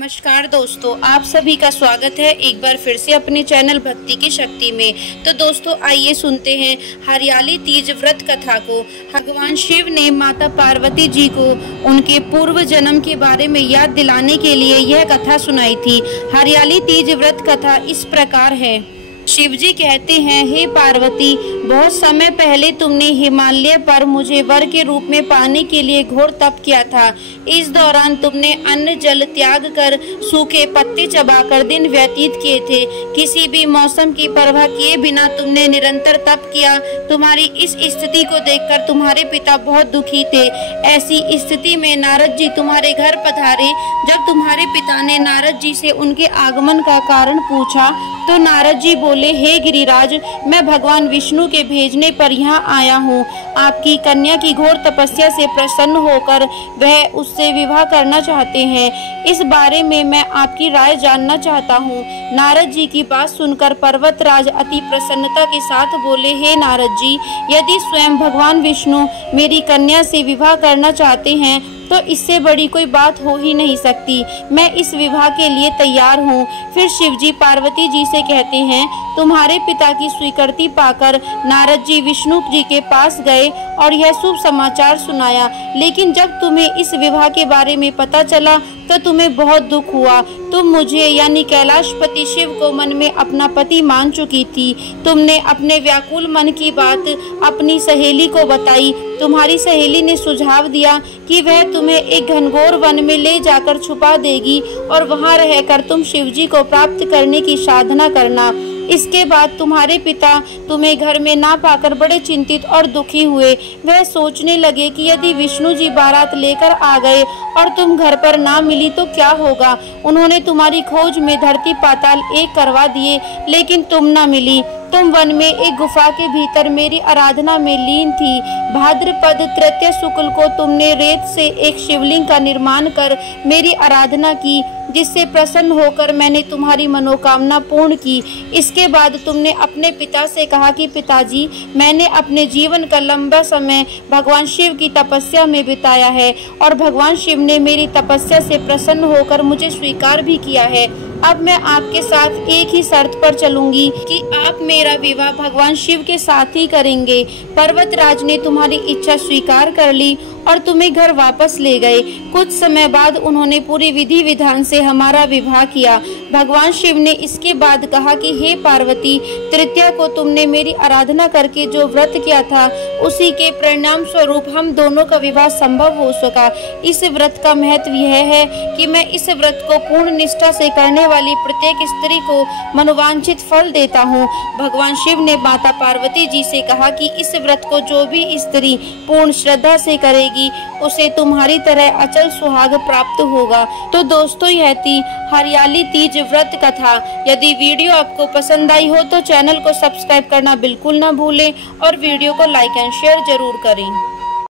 नमस्कार दोस्तों, आप सभी का स्वागत है एक बार फिर से अपने चैनल भक्ति की शक्ति में। तो दोस्तों आइए सुनते हैं हरियाली तीज व्रत कथा को। भगवान शिव ने माता पार्वती जी को उनके पूर्व जन्म के बारे में याद दिलाने के लिए यह कथा सुनाई थी। हरियाली तीज व्रत कथा इस प्रकार है। शिव जी कहते हैं, हे पार्वती, बहुत समय पहले तुमने हिमालय पर मुझे वर के रूप में पाने के लिए घोर तप किया था। इस दौरान तुमने अन्न जल त्याग कर सूखे पत्ते चबाकर दिन व्यतीत किए थे। किसी भी मौसम की परवाह किए बिना तुमने निरंतर तप किया। तुम्हारी इस स्थिति को देखकर तुम्हारे पिता बहुत दुखी थे। ऐसी स्थिति में नारद जी तुम्हारे घर पधारे। जब तुम्हारे पिता ने नारद जी से उनके आगमन का कारण पूछा तो नारद जी बोले, हे गिरिराज, मैं भगवान विष्णु के भेजने पर यहाँ आया हूँ। आपकी कन्या की घोर तपस्या से प्रसन्न होकर वह उससे विवाह करना चाहते हैं। इस बारे में मैं आपकी राय जानना चाहता हूँ। नारद जी की बात सुनकर पर्वतराज अति प्रसन्नता के साथ बोले, हे नारद जी, यदि स्वयं भगवान विष्णु मेरी कन्या से विवाह करना चाहते हैं तो इससे बड़ी कोई बात हो ही नहीं सकती। मैं इस विवाह के लिए तैयार हूँ। फिर शिव जी पार्वती जी से कहते हैं, तुम्हारे पिता की स्वीकृति पाकर नारद जी विष्णु जी के पास गए और यह शुभ समाचार सुनाया। लेकिन जब तुम्हें इस विवाह के बारे में पता चला तो तुम्हें बहुत दुख हुआ। तुम मुझे यानी कैलाशपति शिव को मन में अपना पति मान चुकी थी। तुमने अपने व्याकुल मन की बात अपनी सहेली को बताई। तुम्हारी सहेली ने सुझाव दिया कि वह तुम्हें एक घनघोर वन में ले जाकर छुपा देगी और वहां रहकर तुम शिवजी को प्राप्त करने की साधना करना। इसके बाद तुम्हारे पिता तुम्हें घर में ना पाकर बड़े चिंतित और दुखी हुए। वह सोचने लगे कि यदि विष्णु जी बारात लेकर आ गए और तुम घर पर ना मिली तो क्या होगा। उन्होंने तुम्हारी खोज में धरती पाताल एक करवा दिए, लेकिन तुम ना मिली। तुम वन में एक गुफा के भीतर मेरी आराधना में लीन थी। भाद्रपद तृतीय शुक्ल को तुमने रेत से एक शिवलिंग का निर्माण कर मेरी आराधना की, जिससे प्रसन्न होकर मैंने तुम्हारी मनोकामना पूर्ण की। इसके बाद तुमने अपने पिता से कहा कि पिताजी, मैंने अपने जीवन का लंबा समय भगवान शिव की तपस्या में बिताया है और भगवान शिव ने मेरी तपस्या से प्रसन्न होकर मुझे स्वीकार भी किया है। अब मैं आपके साथ एक ही शर्त पर चलूंगी कि आप मेरा विवाह भगवान शिव के साथ ही करेंगे। पर्वतराज ने तुम्हारी इच्छा स्वीकार कर ली और तुम्हें घर वापस ले गए। कुछ समय बाद उन्होंने पूरी विधि विधान से हमारा विवाह किया। भगवान शिव ने इसके बाद कहा कि हे पार्वती, तृतीया को तुमने मेरी आराधना करके जो व्रत किया था उसी के परिणाम स्वरूप हम दोनों का विवाह संभव हो सका। इस व्रत का महत्व यह है कि मैं इस व्रत को पूर्ण निष्ठा से करने वाली प्रत्येक स्त्री को मनोवांछित फल देता हूँ। भगवान शिव ने माता पार्वती जी से कहा कि इस व्रत को जो भी स्त्री पूर्ण श्रद्धा से करेगी उसे तुम्हारी तरह अचल सुहाग प्राप्त होगा। तो दोस्तों यह थी हरियाली तीज व्रत कथा। यदि वीडियो आपको पसंद आई हो तो चैनल को सब्सक्राइब करना बिल्कुल ना भूलें और वीडियो को लाइक एंड शेयर जरूर करें।